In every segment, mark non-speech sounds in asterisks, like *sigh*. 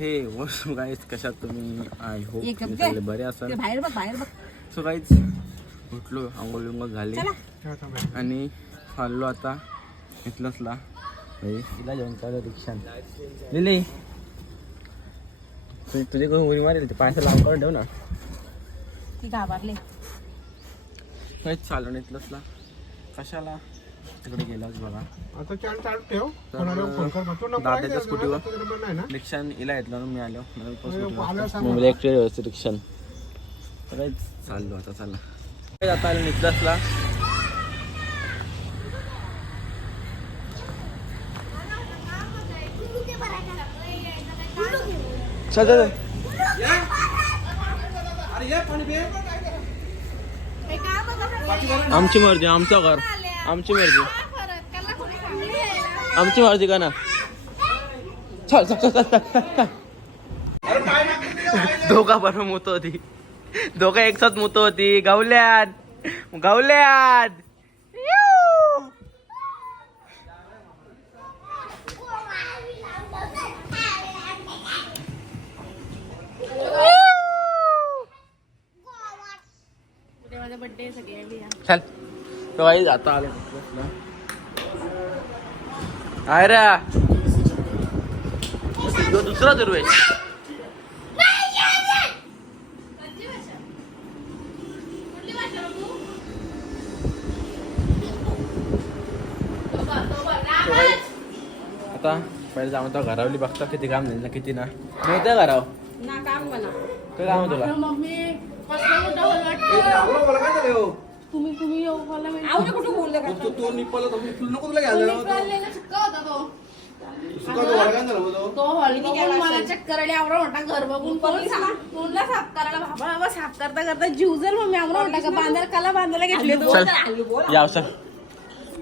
हे वस्तू गाईज कशात तुम्ही? I hope. सगळे बरे असाल. बाहेर बघ बाहेर बघ. सो गाईज उठलो आंघोळ बिंघोळ झाली. आणि चाललो आता इथलंचला तिला जेवण चालू रिक्षा लिली. तुझे कोण उडी मारेल? ते पायसा लावून काढून ठेव ना. ती घाबरले. काहीच चालू नाही इथलंचला कशाला? तिकडे गेलाच बघा. आता चाल चालू ठेव. तर कोणाला फोन कर मग. तू नंबर आहे दादाच्या? स्कूटीवर तुझा नंबर नाही ना. रिक्षा इला येतला ना मी आलो. मला पण आल्यावर. सांग. एकटे व्यवस्थित चाललो आता चला. काही आता आलो निघलासला चल चल आमची मर्जी आमचं घर. आमची मर्जी. आमची मर्जी का ना? चल चल चल चल, दोघा बरोबर मुत होती दोघा एक साथ मुत होती गावल्यात. गावल्यात येऊ. माझा बर्थडे सगळ्यांनी चल तो काही आता आले. अरे तो दुसरा दुर्वेश आता पहिले जाऊन तो घरावली बघता किती काम झालं ना किती ना. नाही त्या घराव. ना काम म्हणा. काय काम आहे तुला मम्मी तुम्ही तुम्ही आवडे कुठं बोलले का तू निपाला नको तुला घ्यायला तो. हॉल बघून मला चक्कर आली आवडा म्हणता घर बघून कोण साफ कोणला साफ करायला बाबा बाबा साफ करता करता जीव जर मम्मी आवडा म्हणता का बांधायला काला बांधायला घेतले तो. चल.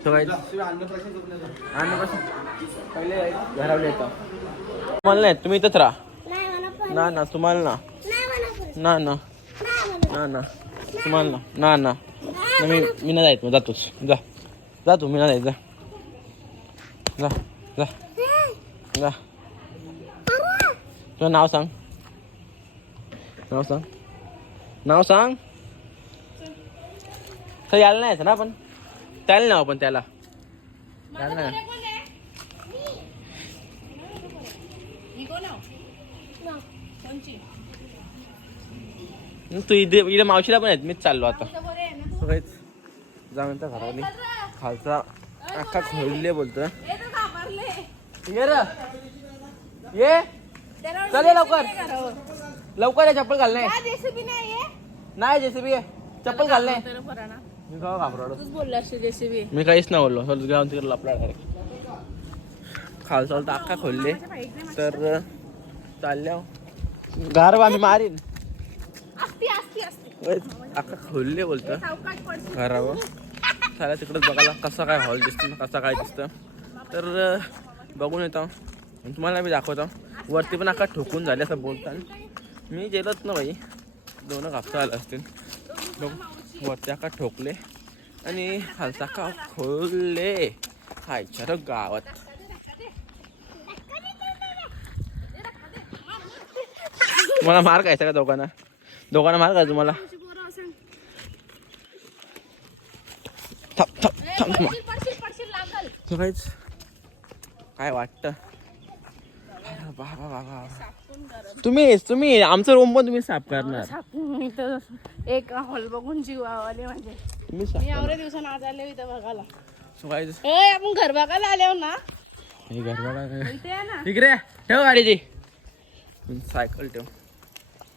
तो पहिले घरावले येतो. तुम्हाला नाही तुम्ही इथंच राहा. ना ना तुम्हाला ना. ना ना. ना ना. तुम्हाला ना ना. ना ना, मी मी नाही जायचं जातोच. जा. जा तू मी नाही जायचं. जा जा. जा. तुझं नाव सांग. नाव सांग. नाव सांग. तर यायला नाही यायचं ना आपण? त्याला नाव आपण त्याला. त्याला नाही. तू इथे इथे मावशीला पण आहेत मीच चाललो आता. सगळेच जाऊन त्या घरावली खालचा अख्खा खोलले बोलतो ये रे. ये. चल लवकर. लवकर ये चप्पल घाल नाही नाही जेसीबी चप्पल घाल नाही मी का घाबरलो. जेसीबी. मी काहीच नाही बोललो. सर ग्राउंड तिकडे लपला डायरेक्ट खालचा तर अख्खा खोलले. तर चालल्या गार आम्ही मारीन. अख्खा खोलले बोलतो. सावकाश पडशील घरावर बघायला कसा काय हॉल दिसतो कसा काय दिसतं तर बघून येतो. तुम्हाला मी दाखवतो. वरती पण अख्खा ठोकून झाले असं बोलताना. मी गेलोच ना बाई. दोन कापसा आलं असतील. वरती अख्खा ठोकले. आणि हलता का खोलले. खायच्या गावात. मला मार खायचा का दोघांना? दोघांना मार खायचं मला थांब थांब थांब काहीच काय वाटतं? बाबा तुम्ही तुम्ही आमचं रूम पण तुम्ही साफ करणार. एक हॉल बघून जीव आवाले म्हणजे तुम्ही एवढ्या दिवसानं आज आले इथं बघायला. आपण घर बघायला आले हो ना. हे घर बघा काय. इथे आहे ना. इकडे ठेव गाडीची. सायकल ठेव.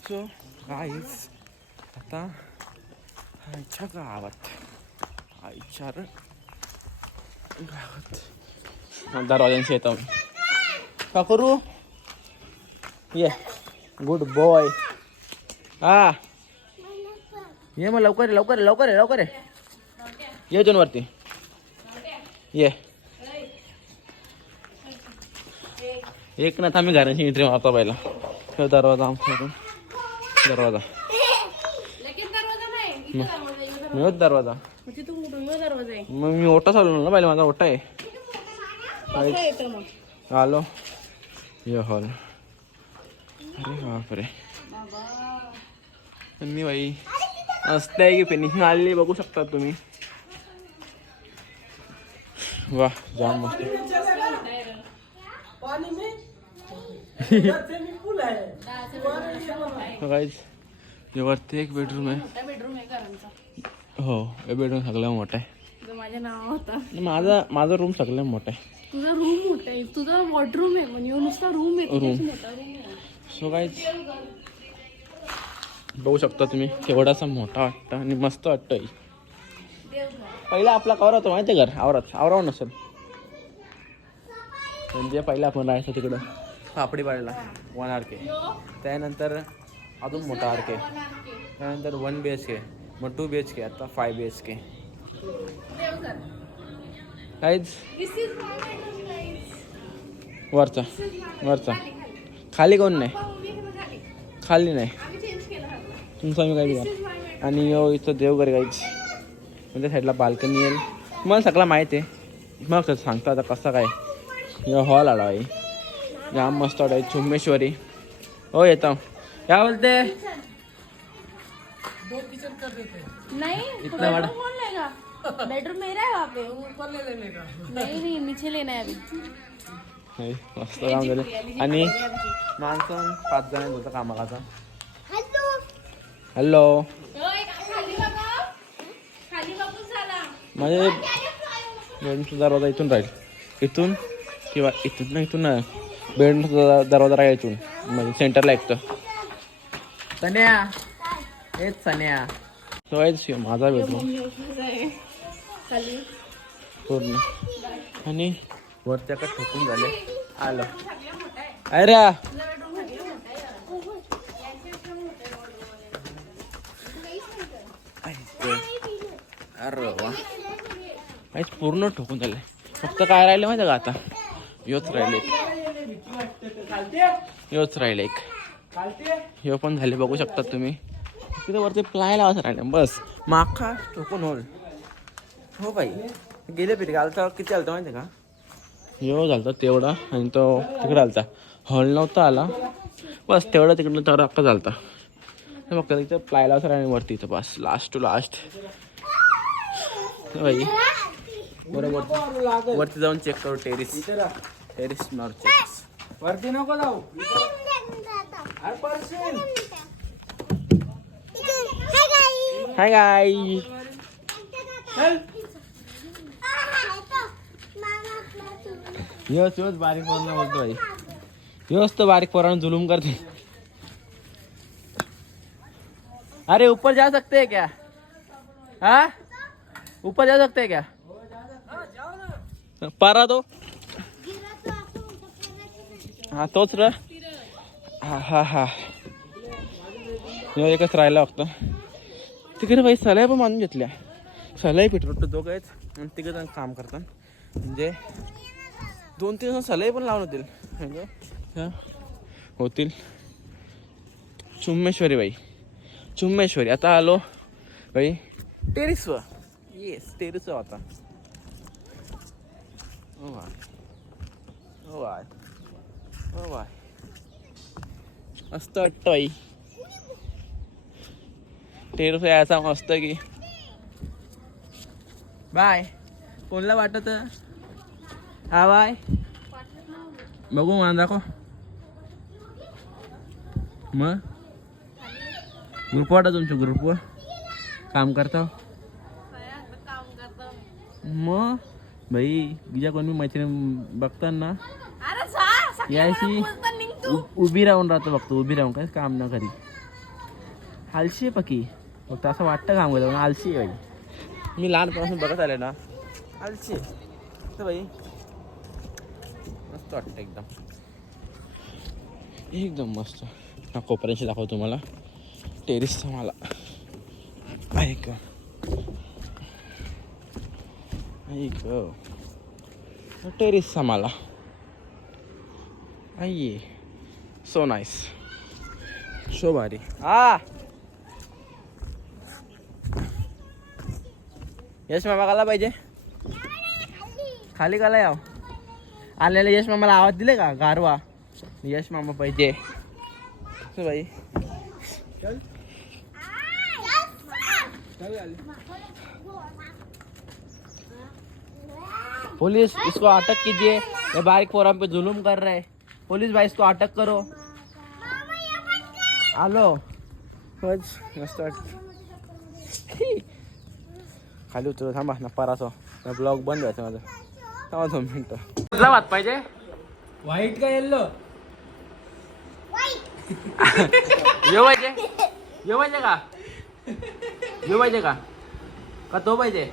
सो काहीच आता आईच्या गावात आईच्या रे गावात दरवाजांशी येतो का करू ये गुड बॉय हा ये मग लवकर लवकर लवकर ये, लवकर ये. ये दोन वरती ये एक ना आम्ही घराची इथे मारता पहिला दरवाजा आमचा इथून. दरवाजा. लगेच दरवाजा नाही इथे दरवाजा आहे, इथे मी होत दरवाजा. म्हणजे मग मी ओटा चालवलो ना पहिले माझा ओटा आहे. मग. आलो. ये हॉल. अरे बापरे. Me by. मस्त आहे की फिनिशिंग आलेली बघू शकता तुम्ही. वा जाम मस्त. *laughs* गाईज हे वरती एक बेडरूम आहे. बेडरूम आहे हो हे बेडरूम सगळ्यात मोठा आहे. जो माझ्या नाव होता. आणि माझा माझा रूम सगळ्यात मोठा आहे. तुझा रूम मोठा आहे. तुझा वॉटरूम आहे म्हणजे नुसता रूम आहे. Room. तुझ्याच मोठा रूम आहे. सो गाईज बघू शकता तुम्ही केवढासा मोठा वाटतं आणि मस्त वाटतं हे. देवघर पहिला आपला कवर होतो माहिती आहे घर आवरात. आवराव नसेल. म्हणजे पहिला आपण राहायचं तिकडं. पापडी पाडला वन आर के. त्यानंतर अजून मोठा आर के त्यानंतर वन बी एच के मग टू बी एच के आता फाय बी एच के काहीच वरचा वरचा. खाली कोण नाही? खाली नाही. आम्ही चेंज तुमचा मी बघा? आणि यो इथं देवघर काहीच म्हणजे साईडला बाल्कनी येईल मला सगळं माहिती आहे. मग कसं सांगता आता कसं काय? यो हॉल आला आहे जाम मस्त वाटाय चुम्मेश्वरी हो येतो. काय बोलते? नहीं इतना बड़ा? बेडरूम कौन लेगा बेडरूम मेरा है वहाँ पे ऊपर ले लेने का नहीं नहीं नीचे लेना है अभी. मस्त काम झालं. आणि माणसं पाच जण होतं कामाला. हॅलो. खाली बघा. खाली बघून झाला. माझे बेडरूमचा दरवाजा इथून राहील. इथून किंवा इथून नाही इथून नाही. बेडरूमचा दरवाजा राहील इथून. म्हणजे सेंटरला ऐकतं सन्या. हेच सन्या. तो माझा खाली. पूर्ण. आणि वरच्या का ठोकून झाले. आलं. अरे अरे वा. काहीच पूर्ण ठोकून झालंय फक्त काय राहिले माहिती का आता? योच राहिले योच राहिले एक. यो पण झाले बघू शकता तुम्ही. तिथे वरती प्लाय लावायचं राहिले बस. माखा ठोकून होल. हो बाई. गेले पिढी आलता किती आलता माहिती का? यो झालता तेवढा आणि तो तिकडे आलता. हॉल नव्हता आला. बस तेवढा तिकडनं तेवढा अक्का झालता. हे बघता तिथं प्लाय लावसा आणि वरती इथं बस. लास्ट टू लास्ट बाई. बरोबर. वरती जाऊन चेक करू टेरिस टेरिस नॉर चेक वरती नको जाऊ. हाय गाय योच योच बारीक पोरांना बोलतो भाई योच तो बारीक पोरांना जुलूम करते अरे ऊपर जा सकते हैं क्या? हाँ? ऊपर जा सकते हैं क्या? पारा दो. हा तोच र हा हा. हा एकच राहिला फक्त. तिकडे बाई सलाय पण मानून घेतल्या. सलाई पेट्रोल दोघंच आणि तिकडे जण काम करतात. म्हणजे दोन तीन जण सलाई पण लावून होतील. म्हणजे होतील. चुम्मेश्वरी बाई. चुम्मेश्वरी आता आलो. बाई टेरिसवर. येस टेरिसवर आता. ओ वाय ओ वाय ओ वाय मस्त वाटतं बाई. टेरिस यायचा मस्त की. बाय. कोणला वाटत? हा बाय. बघू मला दाखव. मग ग्रुप वाटा तुमच्या ग्रुपवर काम करता काम करतो मग भाई तुझ्या कोणी मैत्रीण बघताना. यायची. उ- उभी राहून राहतो बघतो उभी राहून. काय काम न करी. आलशी आहे पकी. फक्त असं वाटतं काम करतो आलशी आहे बाई. मी लहानपणापासून बघत आले ना. आलशी आहे. बाई मस्त वाटतं एकदम. एकदम मस्त. हा कोपऱ्यांशी दाखवतो तुम्हाला. टेरिसचा मला. ऐक ऐक टेरिसचा मला. आइए सो नाइस सो भारी हा यश मामा काला पाहिजे खाली काला याव आलेले यश मामाला आवाज़ दिले का गारवा यश मामा पाहिजे तो भाई पुलिस इसको अटक कीजिए ये बाइक फोरम पे जुलूम कर रहे हैं पुलिस भाई इसको अटक करो. आलो. बस मस्त वाटतं. *laughs* खाली उतरू थांबा ना परासो ब्लॉग बंद व्हायचा माझा. थांबा दोन मिनटं. कुठला भात पाहिजे? व्हाईट का येल्लो *laughs* यो पाहिजे? यो पाहिजे का? यो पाहिजे का? का तो पाहिजे?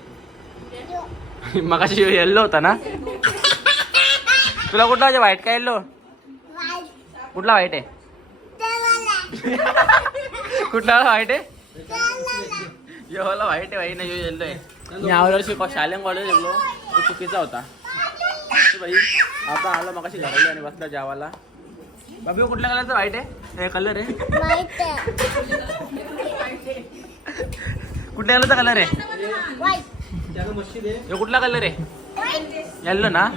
मगाशी येल्लो होता ना? *laughs* तुला कुठला पाहिजे? व्हाईट का येल्लो कुठला व्हाईट आहे? कुठला व्हाईट आहे? योला व्हाईट आहे भाई ना यो येल्लो आहे मी यावर्षी शालेम कॉलेज गेलो. तो चुकीचा होता. तो भाई आता आलो मगाशी घराला आणि बसला जेवायला. बाबी कुठल्या कलरचा व्हाईट आहे? हे कलर आहे. कुठल्या कलरचा कलर आहे? हे कुठला कलर आहे? येल्लो ना?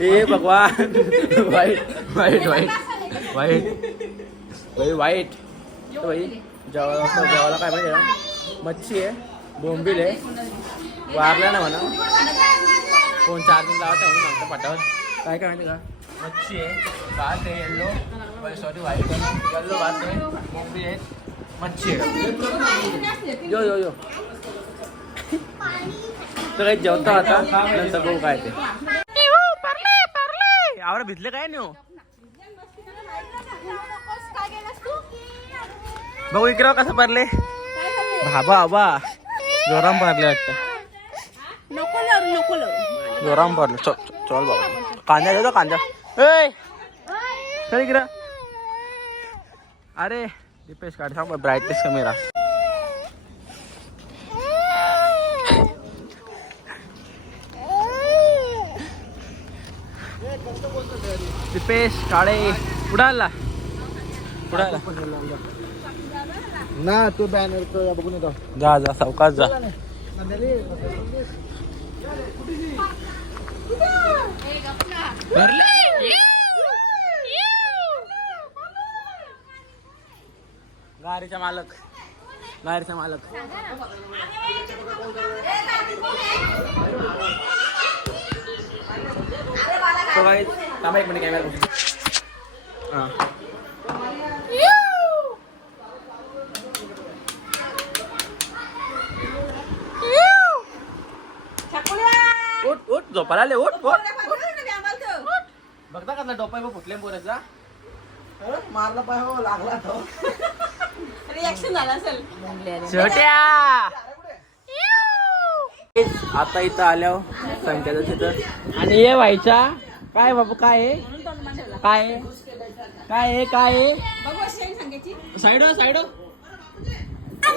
ए भगवान. वाईट वाईट वाईट वाईट भाई वाईट तो भाई जेवायला जेवायला काय माहिती ना? मच्छी आहे बोंबील आहे. वारला ना म्हणा. कोण चार दिन लावत म्हणून सांगतो पाठावर काय काय माहिती का? मच्छी आहे भात आहे येल्लो. सॉरी व्हाईट येल्लो भात आहे बोंबी आहे. मच्छी आहे. यो यो यो. तर काही जेवता आता? नंतर बघू काय ते. आवर भिजले काय नाही हो? बघू इकडे कसं पडले. भाबा आबा जोराम पडले वाटतं. नको नको जोराम पडले. चल चल बाबा. कांदा देतो कांदा ए चल इकडं. अरे दीपेश काढ सांग ब्राईटनेस कमी राहा दीपेश काळे उडाला. उडाला. ना तो बॅनर तो बघून येतो. जा जा सावकाश जा. गाडीचा मालक. गाडीचा मालक. तो गाईज थांबा एक मिनिट कॅमेरा हां उठ उठ झोपायला आले उठ उठ बघता कसला डोपाय फुटले पोराचा मारला पाय हो लागला तो रिॲक्शन झालं असेल छोट्या आता इथं आल्यावर संख्याचं तिथं आणि ये व्हायचा काय बाबू काय आहे? काय आहे? काय आहे काय आहे? बघू साईड साईड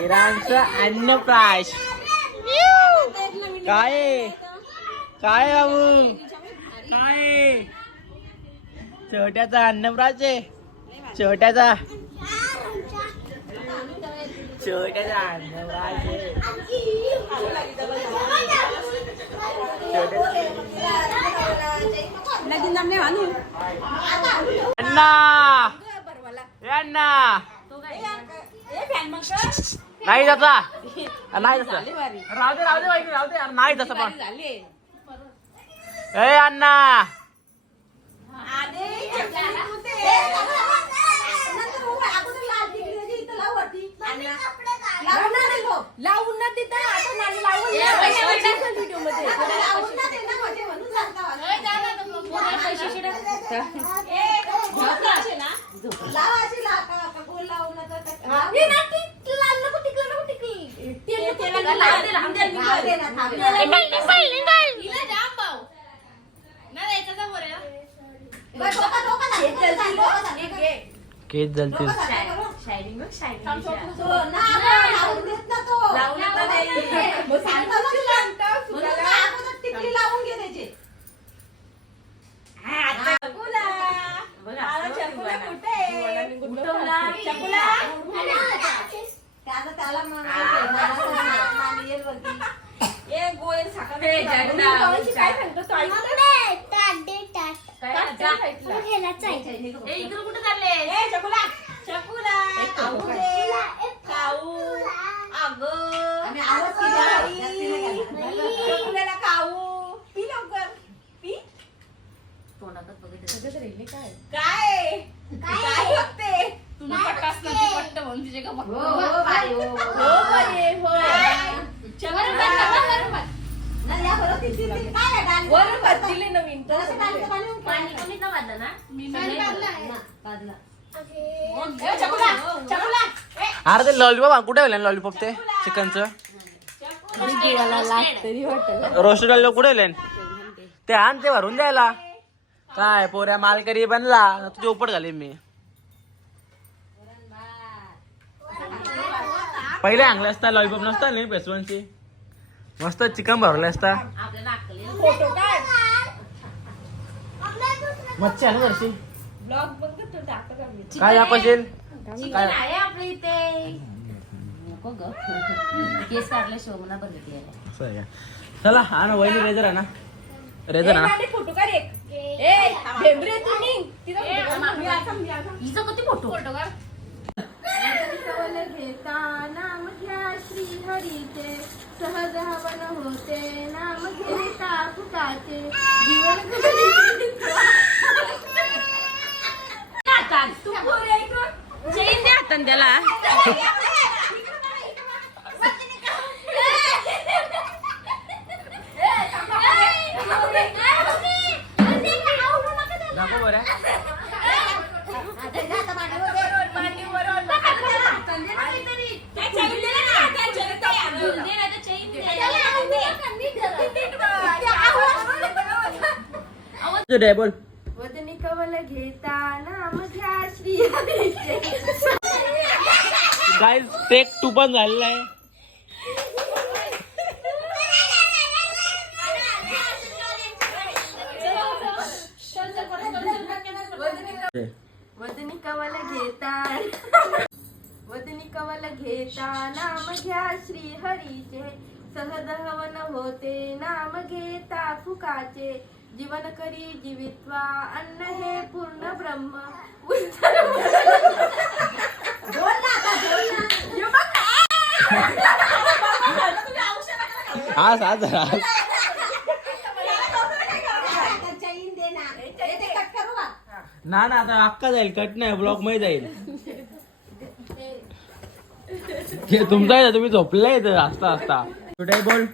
इराणचं अन्नप्राश काय आहे? काय आहे बाबू? काय आहे? छोट्याचा अन्नप्राश आहे. छोट्याचा नाही तसा नाही बारी. राहू दे राहू दे राहू दे नाही तसं पण ए अण्णा आधी चपली होते. नंतर उभं अगोदर लाल टिकली होती, इथं लावू होती. लावून ना दिलो. लावून ना तिथं आता नाही लावून ना. दाखवलं व्हिडिओमध्ये. लावून ना ते ना म्हणजे म्हणून सांगता मला. ए, झोपला असेल ना? लावा अशी ला- का- का गोल लावून ना तर- हे ना, टिक- लाल नको, टिकलं नको, टिकली. तेल नको, टिकलं. लावू दे, लावू दे, लावू दे ना, थांब. हिला जाम भाऊ. बरं, डोका- डोका झालं. हे जलती, डोका झालं. हे घे. केस जलतील तो ना, लावून देत ना तो. मग सांगतो ना तुला. म्हणून ना अगोदर टिकली लावून घे त्याची. चकुला. आला चकुला कुठे? चकुला. त्याचं. त्याला म्हणायचं, मला नानी येईल वरती. ए, गोयल साखर नको लावू. मी गव्हाची काय सांगतो तो? ऐकतो? काय? काय? इकडे कुठे चालले? चकुला. चकुला. खाऊ अगं चकुल्याला खाऊ. पी लवकर. पी. तोंडातच बघितलं. काय? काय? बघते? तुम्ही पट्टा असला की पट्ट म्हणून तिचे का हो हो बाई हो हो. बाई हो. वरून पाणी न ना. मी अरे ते लॉलीपॉप कुठे गेले लॉलीपॉप ते? चिकनचं? रोस्टेड लॉलीपॉप कुठे गेले ते आण ते भरून द्यायला. काय पोऱ्या मालकरी बनला. तुझी उपट झाली मी. पहिले आणले असता लॉलीपॉप नसता नाही बेसवांची मस्त चिकन भरले असता. फोटो काढ मच्छी आहे ना जरशी. ब्लॉग बघ गं, तो दाखवत आम्ही. काय दाखवशील चिकन काय आहे आपल्या इथे. नको ग. केस काढल्याशिवाय मला बघितली असं आहे का? चला हा ना वहिनी रेजर आहे ना. रेजर आहे ना? फोटो काढ एक. ए भेंबरे तू निघ. तिथं फोटो काढ. मी आता- मी आता- हिचं किती फोटो? फोटो काढ. कवल घेता नाम घ्या श्री हरीचे सहज हवन होते नाम घेता फुटाचे जीवन तू पोरी. चैन द्या त्याला *laughs* दाखव बरं काय चैन दे ना, काय चैन दे ना. तुझं आहे, बोल वदनी कवल घेता नाम घ्या श्री हरीचे गाईज टेक टू पण झालेला आहे. वदनी कवल घेता. वदनी कवल घेता नाम घ्या श्री हरीचे. सहज हवन होते नाम घेता फुकाचे. जीवन करी जीवित्वा अन्न हे पूर्ण ब्रह्म. आज ना. ना ना आता अक्का जाईल कट नाही ब्लॉकमध्ये जाईल. तुमचा तुम्ही झोपलाय इथं असता असता कुठे बोल?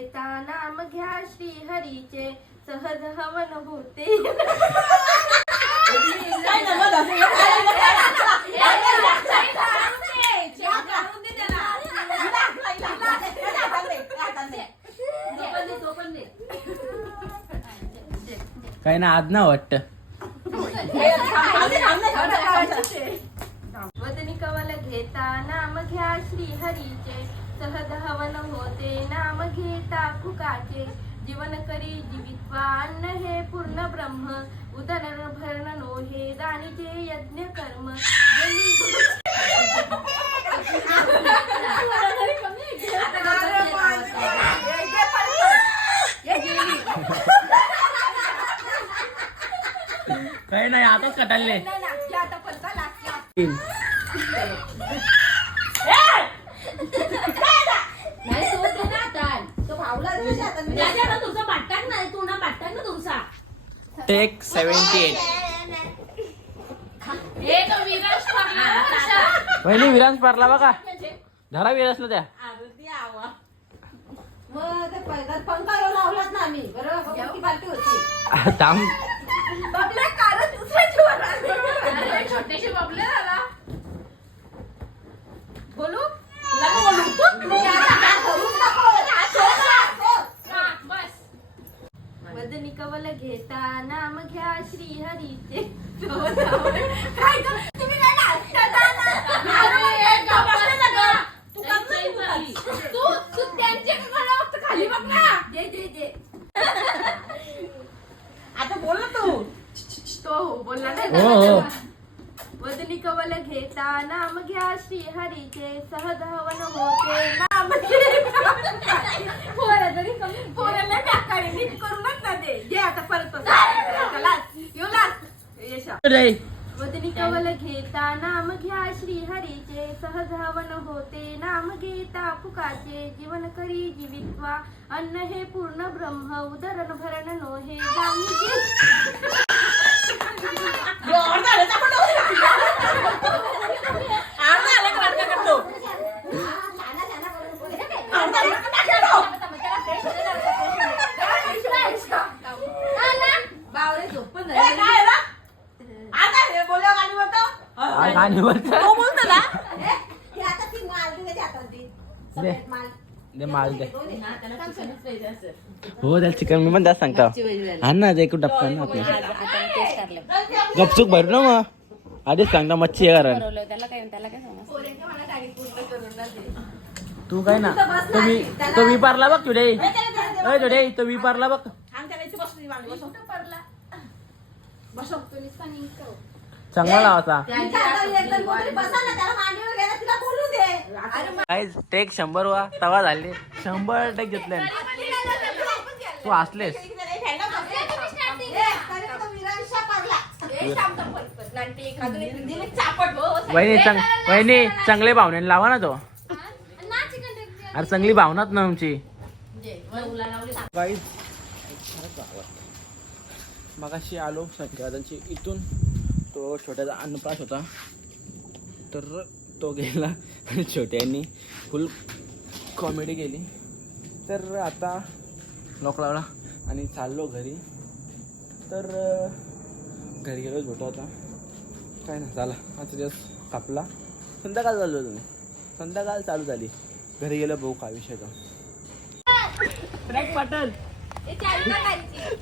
घेता नाम घ्या श्री हरीचे सहज हवन होते. काय ना आज ना वाटत. वदनी कवल घेता नाम घ्या श्री हरीचे सहज हवन होते. नाम घेता फुकाचे जीवन करी जीवित्वा अन्न हे पूर्ण ब्रह्म. उदर भरण नो हे दानीचे यज्ञ कर्म. काही नाही आताच कटाले तो भावला तुझ्या हातात. मी तुमचा तू ना तुमचा टेक सेव्हन्टी एट विराज पडला पहिली विरांश पारला बघा. धरा विरासला त्या आरती आवा. मग ते पहिला पंखा येऊन लावलात ना आम्ही बरोबर का? मोठी पार्टी होती थांब. कारण बबले झाला बोलू? नको बोलू मी आता हात धरून नको. हात सोड ना, सोड. हा, बस वदनी कवल घेता नाम घ्या श्री हरीचे काय गं? तुम्ही काय नाचता ना? अरे, एक तू गप्पा बसले ना गं? तू एक बसले चैन तू झाली. बस. तू तू त्यांच्या कडे फक्त खाली बघ ना. जे जे जे आता बोल ना तू. तो हो बोलला हो ना वदनी कवल घेता नाम घ्या श्री हरीचे सहज हवन होते. नाम *laughs* पोरा तरी कमी पोराला टाकाळे नीट करूनच ना दे जे आता परत परत. लास. यो लास. रे वदनी कवल घेता नाम घ्या श्री हरीचे सहज हवन होते नाम घेता फुकाचे. जीवन करी जीवित्वा. अन्न हे पूर्ण ब्रह्म उदरण भरण नो हे जे- बावरे झोपून झाले. आज आणि बोलतो तो बोलतो ना हे, आता ती माल दे त्याच्या हातात दे. सफेद माल. दे माल दे. हो त्याला चिकन मी पण त्याच सांगता. हा ना ते एक डब्बा ना आपलं. आता टेस्ट करले. गपचूक भर ना मग. आधीच सांगता मच्छी आहे कारण. ठरवलं त्याला काय त्याला काय समज तू काय ना तो मी तो विपारला बघ तुडे तुडे तो विपारला बघ आणि त्याला इथे बसू दे, मांडी बसव. बसव. चांगला लावाचा मग काय टेक शंभर वा तवा झाले. शंभर टेक घेतले. तू असलेस. हो. वहिनी चांग वहिनी चांगले भावने लावा ना तो. अरे चांगली भावनाच ना आमची. मगाशी आलो संक्रांतीची इथून. तो छोट्याचा अन्नप्राश होता. तर तो गेला. छोट्यांनी फुल कॉमेडी केली. तर आता लॉक लावला आणि चाललो घरी. तर घरी गेलो झोटा होता काय ना झाला. आता दिवस कापला. संध्याकाळ चाललो तुम्ही संध्याकाळ चालू झाली. घरी गेलो भाऊ काय विषय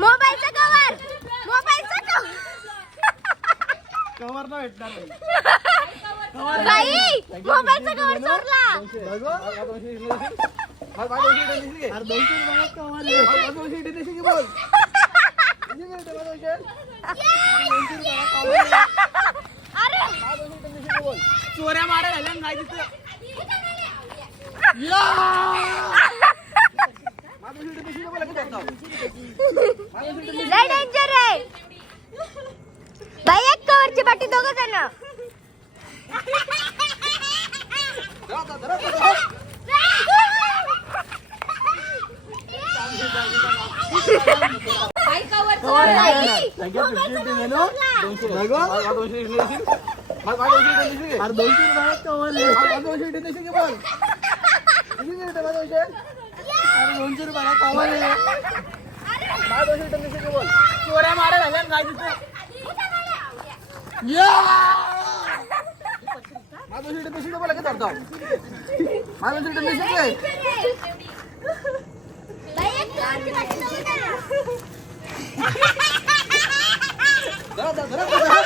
मोबाईलचं कवर मोबाईलचं कवर कवर ना भेटणार नाही. *laughs* मोबाईलचं कवर चोरला. चोऱ्या मारा झाल्या ना काय तिथं या! हा दोनशे इकडे देशील की बोल, लगेच जातो. हा दोनशे इकडे देशील. लय डेंजर आहे बाई एक कवरची बाटी दोघं जण दोनशे दोनशे रुपये बोल. चोऱ्या मारा झाल्या काय तिथे या! हा दोनशे इकडे देशील की बोल, लगेच धरतो. हा दोनशे इकडे देशील की? धरा, धरा, धरा, धरा.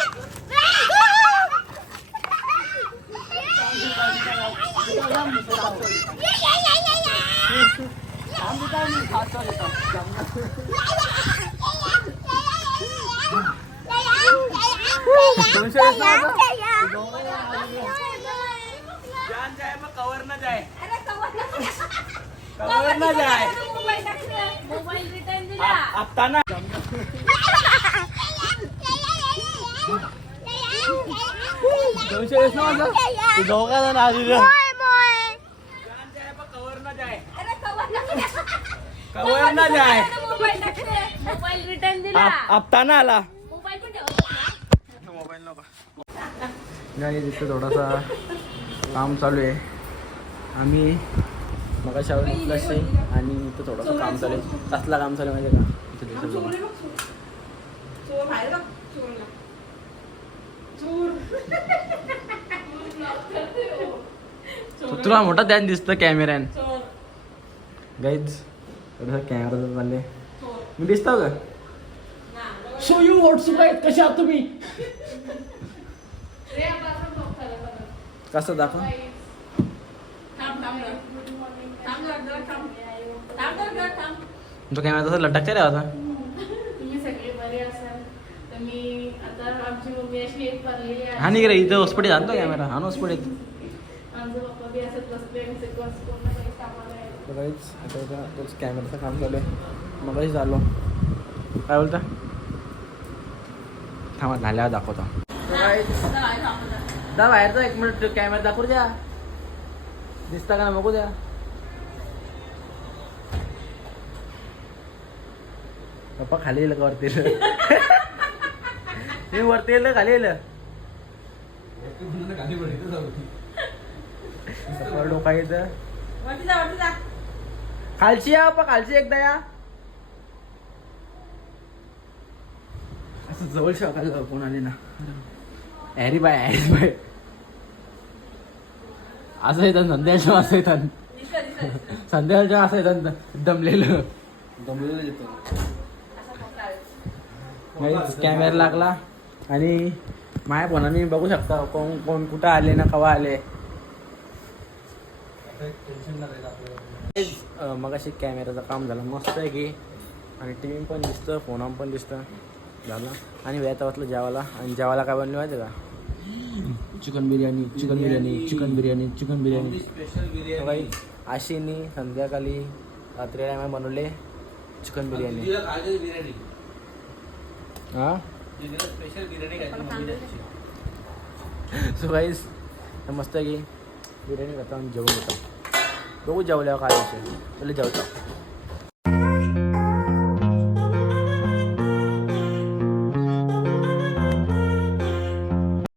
कवर ना जाय कवर ना जाय मोबाईल रिटर्न दिला आता ना दोनशे वीस ना माझं तू दोघा जण आधी रे. कवर ना जाय. कवर ना जाय. मोबाईल रिटर्न दिला. आप- आपता ना आला. मोबाईल पण ठेवा मोबाईल नको. नाही तिथं थोडासा काम चालू आहे. आम्ही मग आहे आणि इथं थोडंसं काम चालू आहे. कसला काम चालू आहे माहिती का? इथं दिसत बघा. चोर बाहेर बघ. चोरला. तो तुला मोठा ध्यान दिसतं कॅमेऱ्यान गाईज कॅमेरा चालले. मी दिसतो का? शो यू व्हॉट्सअप आहेत कशा आहात तुम्ही? कसं दाखव? तो कॅमेरा तसा लटकता रे आता. तुम्ही सगळे बरे असाल. तर मी आता आमची मम्मी अशी एक पडलेली आहे. हा नाही रे इथं हॉस्पिटल आणतो कॅमेरा हा हॉस्पिटल काहीच कॅमेराचं काम चालू आहे मगाशी झालो काय बोलता थांबा झाल्यावर दाखवतो दा बाहेरचा एक मिनिट कॅमेरा दाखवू द्या दिसता का ना बघू द्या पप्पा खाली येईल का वरती? मी वरती येईल खाली येईल पप्पा डोका येतं खालची या पप्पा खालची एकदा या. असं जवळ शकायला कोण आले ना. हॅरी बाय हॅरी बाय. असं येतात संध्याच्या असं येतात. संध्याच्या असं येतात दमलेलं. कॅमेरा लागला. आणि माझ्या फोनाने बघू शकता कोण कोण कुठं आले ना कवा आले. मग अशी कॅमेराचं काम झालं. मस्त आहे की. आणि टी व्ही पण दिसतं फोन पण दिसतं. झालं. आणि वेळात वाटलं जेवायला. आणि जेवायला काय बनलं माहिती आहे का? Chicken biryani chicken biryani chicken biryani chicken biryani. Special काही आशीनी संध्याकाळी रात्री आम्ही बनवले चिकन बिर्याणी. बिर्याणी. हां? स्पेशल बिर्याणी सो गाईज *laughs* मस्त आहे की. बिर्याणी करतो आणि जेवण घेतो बघू जेवल्यावर काय विषय चला जेवतो